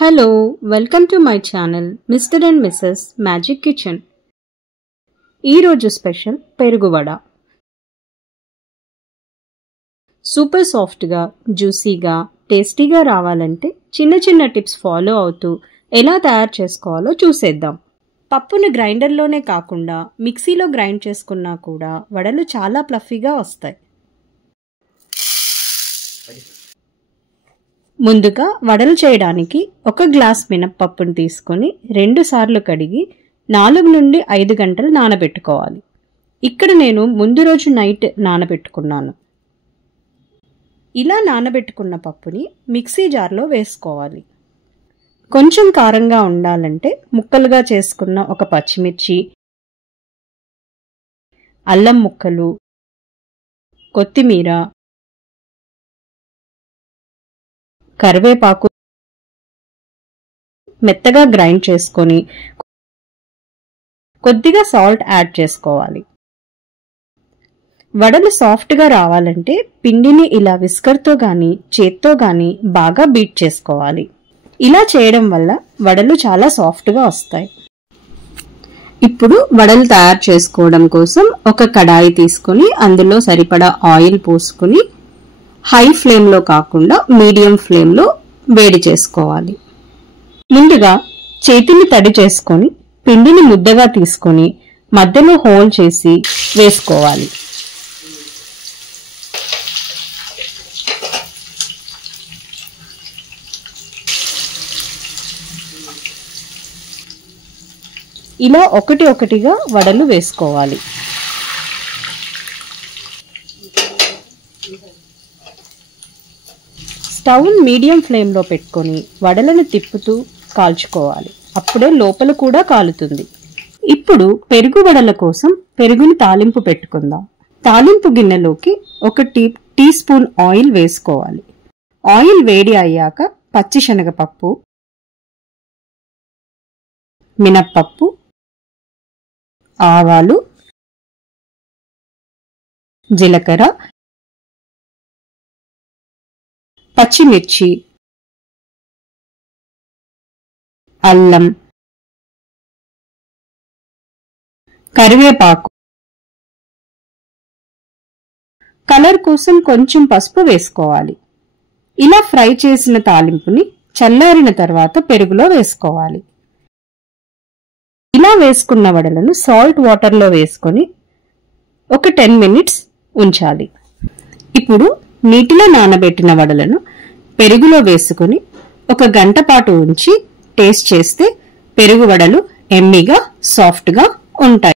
Hello, welcome to my channel Mr. and Mrs. Magic Kitchen. ఈ రోజు special పెరుగు vada. Super సాఫ్ట్గా, జ్యూసీగా, టేస్టీగా రావాలంటే చిన్న చిన్న టిప్స్ ఫాలో అవుతూ ఎలా తయారు చేసుకోవాలో చూసేద్దాం. పప్పును గ్రైండర్లోనే కాకుండా మిక్సీలో గ్రైండ్ చేసుకున్నా కూడా వడలు చాలా ఫ్లఫీగా వస్తాయి. ముందుగా వడలు చేయడానికి 1 గ్లాస్ మినప్పప్పును తీసుకొని 2 సార్లు కడిగి 4 నుండి 5 గంటలు నానబెట్టుకోవాలి. ఇక్కడ నేను ముందు రోజు నైట్ నానబెట్టుకున్నాను. ఇలా నానబెట్టుకున్న పప్పుని మిక్సీ జార్లో వేసుకోవాలి. కొంచెం కారంగా ఉండాలంటే ముక్కలుగా చేసుకున్న ఒక పచ్చిమిర్చి, అల్లం ముక్కలు, కొత్తిమీర, కరివేపాకు మెత్తగా గ్రైండ్ చేసుకొని కొద్దిగా సాల్ట్ యాడ్ చేసుకోవాలి. వడలు సాఫ్ట్గా రావాలంటే పిండిని ఇలా విస్కర్తో గాని చేత్తో గాని బాగా బీట్ చేసుకోవాలి. ఇలా చేయడం వల్ల వడలు చాలా సాఫ్ట్గా వస్తాయి. ఇప్పుడు వడలు తయారు చేసుకోవడం కోసం ఒక కడాయి తీసుకొని అందులో సరిపడా ఆయిల్ పోసుకొని హై ఫ్లేమ్లో కాకుండా మీడియం ఫ్లేమ్లో వేడి చేసుకోవాలి. ముందుగా చేతిని తడి చేసుకొని పిండిని ముద్దగా తీసుకొని మధ్యలో హోల్ చేసి వేసుకోవాలి. ఇలా ఒకటిగా వడలు వేసుకోవాలి. స్టవ్ మీడియం ఫ్లేమ్లో పెట్టుకొని వడలను తిప్పుతూ కాల్చుకోవాలి. అప్పుడే లోపల కూడా కాలుతుంది. ఇప్పుడు పెరుగు వడల కోసం పెరుగుని తాలింపు పెట్టుకుందాం. తాలింపు గిన్నెలోకి 1 టీ స్పూన్ ఆయిల్ వేసుకోవాలి. ఆయిల్ వేడి అయ్యాక పచ్చిశనగపప్పు, మినప్పప్పు, ఆవాలు, జీలకర్ర, పచ్చిమిర్చి, అల్లం, కరివేపాకు, కలర్ కోసం కొంచెం పసుపు వేసుకోవాలి. ఇలా ఫ్రై చేసిన తాలింపుని చల్లారిన తర్వాత పెరుగులో వేసుకోవాలి. ఇలా వేసుకున్న వడలను సాల్ట్ వాటర్లో వేసుకొని ఒక 10 మినిట్స్ ఉంచాలి. ఇప్పుడు నీటిలో నానబెట్టిన వడలను పెరుగులో వేసుకుని 1 గంట పాటు ఉంచి టేస్ట్ చేస్తే పెరుగు వడలు ఎమ్మీగా సాఫ్ట్గా ఉంటాయి.